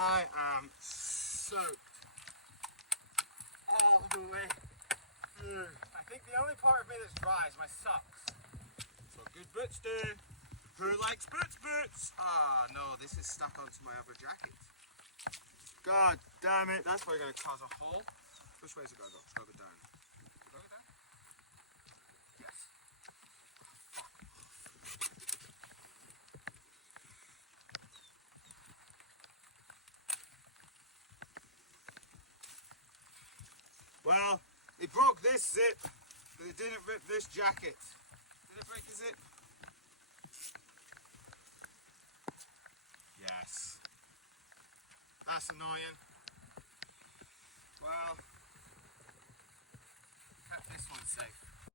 I am soaked all the way through. I think the only part of me that's dry is my socks. That's what good boots do. Who likes boots? Ah, no, this is stuck onto my other jacket. God damn it, that's probably going to cause a hole. Which way is it going to go? It's going to go down. Is it going to go down? Yes. Well, it broke this zip, but it didn't rip this jacket. Did it break the zip? Yes. That's annoying. Well, kept this one safe.